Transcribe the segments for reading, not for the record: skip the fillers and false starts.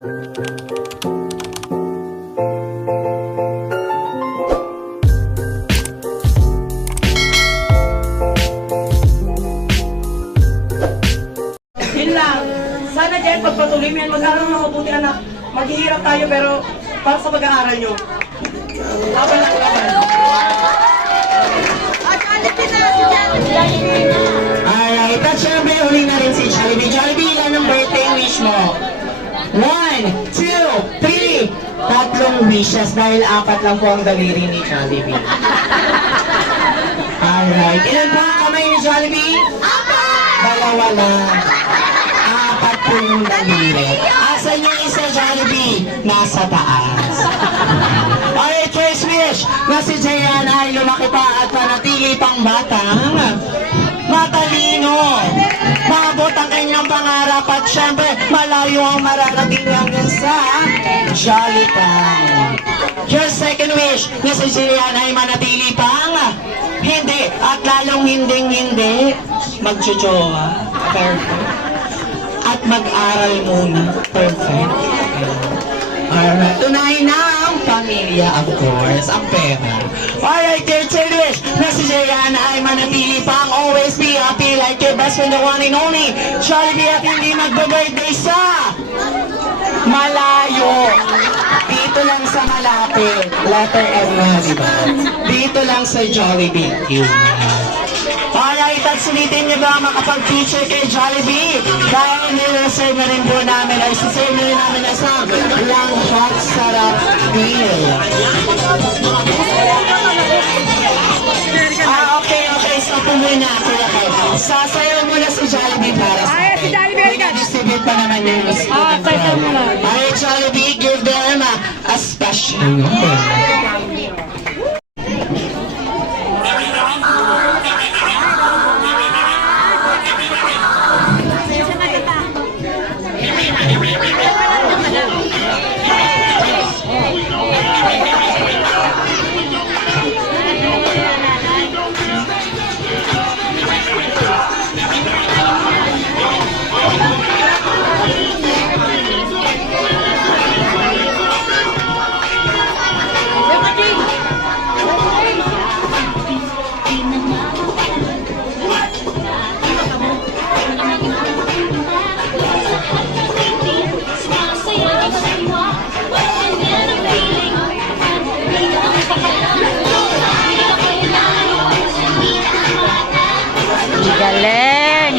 Yun lang. Sana dyan, pagpatuloy mo yan, mag-aaral ng mabuti anak. Maghihirap tayo pero para sa pag-aaral nyo. Laban lang, laban. Alright, at syempre huli na rin si Jollibee. Jollibee, ilan ang birthday wish mo? 1, 2, 3. Tatlong wishes dahil 4 lang po ang daliri ni Jollibee. Alright, ilan po ang kamay ni Jollibee? 2 lang. 4 po yung daliri. Asan yung isa, Jollibee? Nasa taas. Alright, first wish na si Jayan ay lumaki pa at panatili pang batang matalino. Maabot ang kanyang pangarap at syempre malayo ang mararating hanggang sa Jolly Town. Your second wish na si Jayan ay manatili pang hindi at lalong hindi magjojowa. Perfect. At mag-aral muna. Perfect. Alright, tunahin na ang pamilya, of course, ang pera. Alright, your third wish na si Jayan ay manatili pang always be happy like your best friend, the one and only Jollibee, at hindi magbe-birthday sa malayo. Dito lang sa malapit. Letter M na, di ba? Dito lang sa Jollibee. Alright, at sulitin niyo ba makapag-feature kay Jollibee? Dahil nireserve na rin po namin, ay siserve na rin namin na isang lang hot sarap meal. Okay, stop po muna. Sasayaw muna si Jollibee para sa akin. Si Jollibee, Nag-distribute pa naman yung student. sayaw muna. Alright, Jollibee, give them a special number. Galing!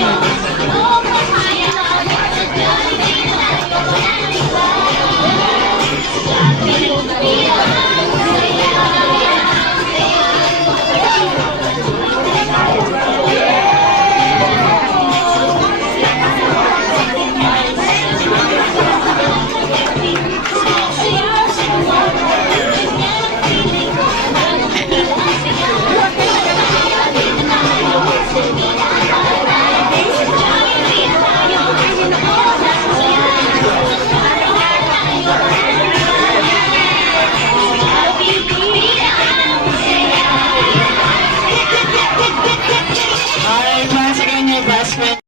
Alright, once again, your best friend